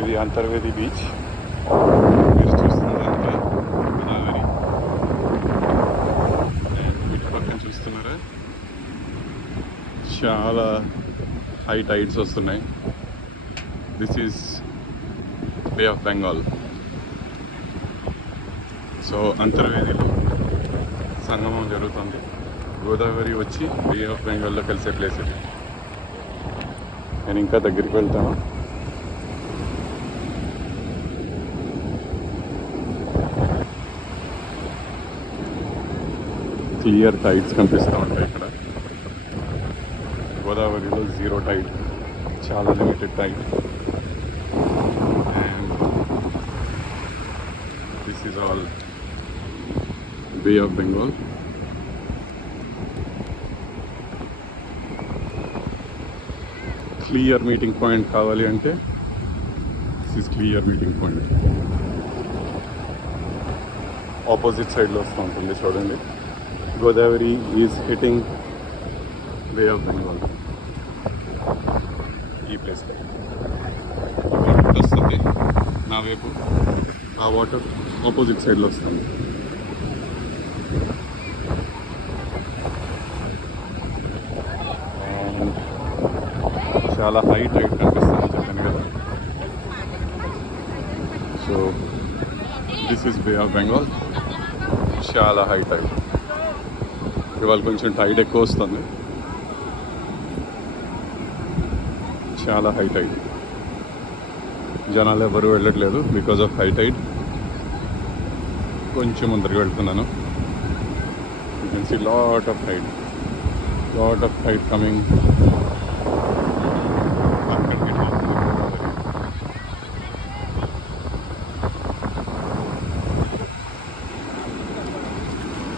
ఇది అంతర్వేది బీచ్. మీరు చూస్తున్నదంతా గోదావరి. ఇటు పక్కన చూస్తున్నారా, చాలా హై టైడ్స్ వస్తున్నాయి. This is bay of Bengal. So అంతర్వేదిలో సంగమం జరుగుతుంది. గోదావరి వచ్చి బే ఆఫ్ బెంగాల్లో కలిసే ప్లేస్ ఇది. నేను ఇంకా దగ్గరికి వెళ్తాను. క్లియర్ టైడ్స్ కనిపిస్తూ ఉంటాయి ఇక్కడ. గోదావరిలో జీరో టైడ్, చాలా limited tide. And this is all Bay of Bengal. Clear meeting point కావాలి అంటే this is clear meeting point. Opposite సైడ్లో వస్తూ ఉంటుంది చూడండి. Godavari is hitting Bay of Bengal. ఈ ప్లేస్లో వాటర్ వస్తుంది నా వైపు, ఆ వాటర్ ఆపోజిట్ సైడ్లో వస్తుంది. చాలా హై టైడ్ కనిపిస్తుంది చెప్పాను కదా. So this is bay of Bengal. చాలా హై టైడ్. ఇవాళ కొంచెం టైడ్ ఎక్కువ వస్తుంది. చాలా హై టైడ్. జనాలు ఎవరు వెళ్ళట్లేదు బికాజ్ ఆఫ్ హై టైడ్. కొంచెం ముందరికి వెళ్తున్నాను. You can see lot of tide coming